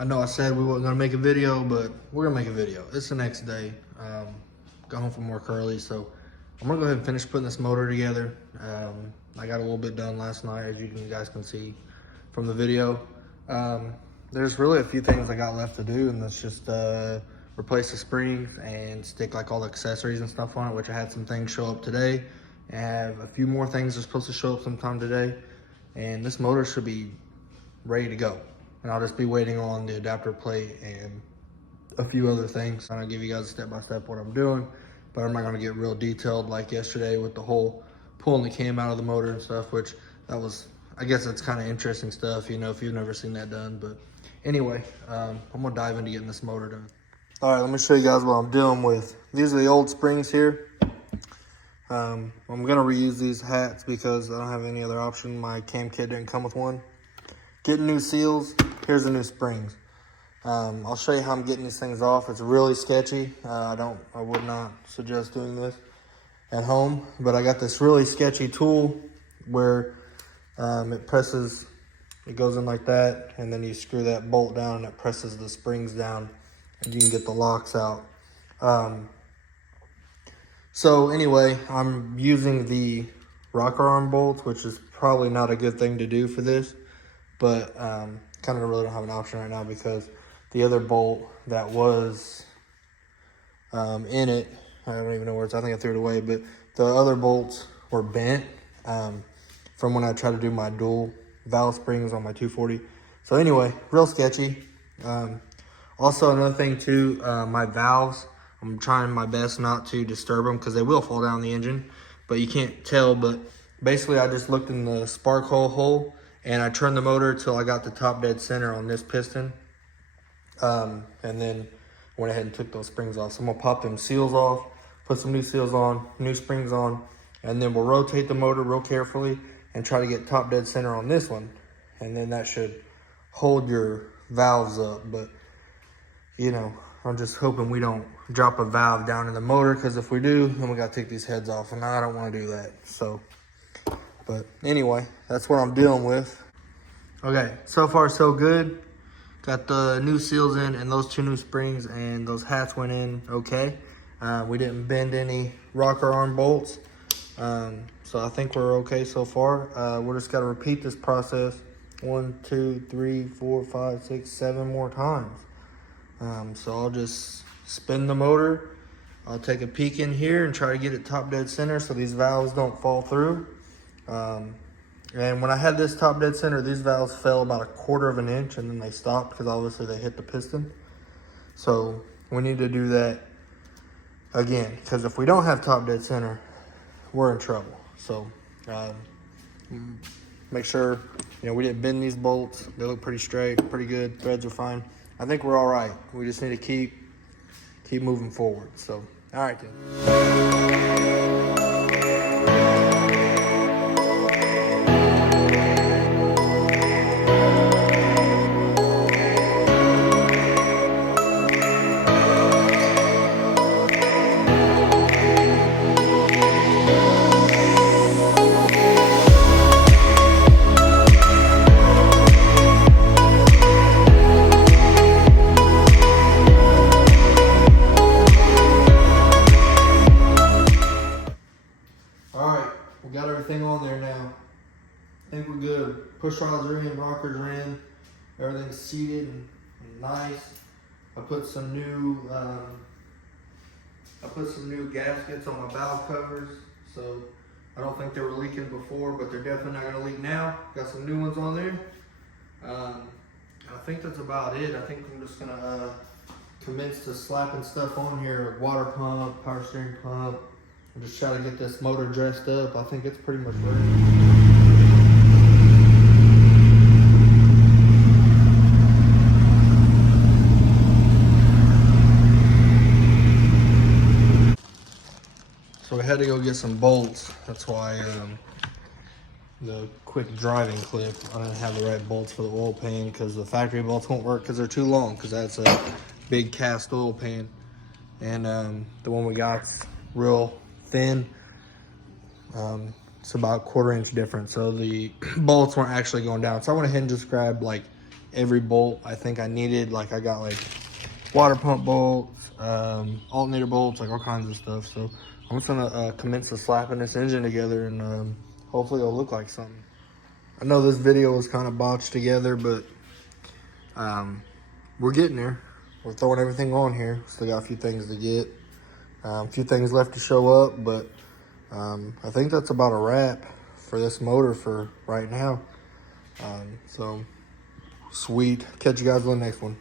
I know I said we weren't gonna make a video, but we're gonna make a video. It's the next day. Got home from work early, so I'm gonna go ahead and finish putting this motor together. I got a little bit done last night, as you guys can see from the video. There's really a few things I got left to do, and that's just replace the springs and stick like all the accessories and stuff on it, which I had some things show up today. I have a few more things that are supposed to show up sometime today, and this motor should be ready to go. And I'll just be waiting on the adapter plate and a few other things. I'll give you guys step-by-step what I'm doing, but I'm not gonna get real detailed like yesterday with the whole pulling the cam out of the motor and stuff, which that was, I guess that's kind of interesting stuff, you know, if you've never seen that done. But anyway, I'm gonna dive into getting this motor done. All right, let me show you guys what I'm dealing with. These are the old springs here. I'm gonna reuse these hats because I don't have any other option. My cam kit didn't come with one. Getting new seals, here's the new springs. I'll show you how I'm getting these things off. It's really sketchy. I would not suggest doing this at home, but I got this really sketchy tool where it goes in like that, and then you screw that bolt down and it presses the springs down, and you can get the locks out. So anyway, I'm using the rocker arm bolts, which is probably not a good thing to do for this, but kind of really don't have an option right now because the other bolt that was in it, I don't even know where it's, I think I threw it away, but the other bolts were bent from when I tried to do my dual valve springs on my 240. So anyway, real sketchy. Also another thing too, my valves, I'm trying my best not to disturb them because they will fall down the engine, but you can't tell. But basically I just looked in the spark hole and I turned the motor till I got the top dead center on this piston. And then went ahead and took those springs off. So I'm gonna pop them seals off, put some new seals on, new springs on, and then we'll rotate the motor real carefully and try to get top dead center on this one. And then that should hold your valves up. But you know, I'm just hoping we don't drop a valve down in the motor, because if we do, then we gotta take these heads off, and I don't wanna do that. So, but anyway, that's what I'm dealing with. Okay, so far so good. Got the new seals in and those two new springs, and those hats went in okay. We didn't bend any rocker arm bolts. So I think we're okay so far. We're just gotta repeat this process 1, 2, 3, 4, 5, 6, 7 more times. So I'll just spin the motor. I'll take a peek in here and try to get it top dead center so these valves don't fall through. And when I had this top dead center, these valves fell about 1/4 of an inch, and then they stopped because obviously they hit the piston. So we need to do that again, because if we don't have top dead center, we're in trouble. So make sure, you know, we didn't bend these bolts. They look pretty straight, pretty good. Threads are fine. I think we're all right. We just need to keep moving forward. So, all right then. We got everything on there now. I think we're good. Push rods are in, rockers are in, everything's seated and nice. I put some new gaskets on my valve covers, so I don't think they were leaking before, but they're definitely not gonna leak now. Got some new ones on there. I think that's about it. I think I'm just gonna commence to slapping stuff on here, water pump, power steering pump. I'm just trying to get this motor dressed up. I think it's pretty much ready. So I had to go get some bolts. That's why the quick driving clip, I didn't have the right bolts for the oil pan, because the factory bolts won't work because they're too long, because that's a big cast oil pan. And the one we got's real thin. It's about 1/4 inch difference, so the bolts weren't actually going down. So I went ahead and just grabbed like every bolt I think I needed. Like I got like water pump bolts, alternator bolts, like all kinds of stuff. So I'm just gonna commence to slapping this engine together, and hopefully it'll look like something. I know this video was kind of botched together, but we're getting there. We're throwing everything on here. Still got a few things to get. A few things left to show up, but I think that's about a wrap for this motor for right now. So sweet. Catch you guys on the next one.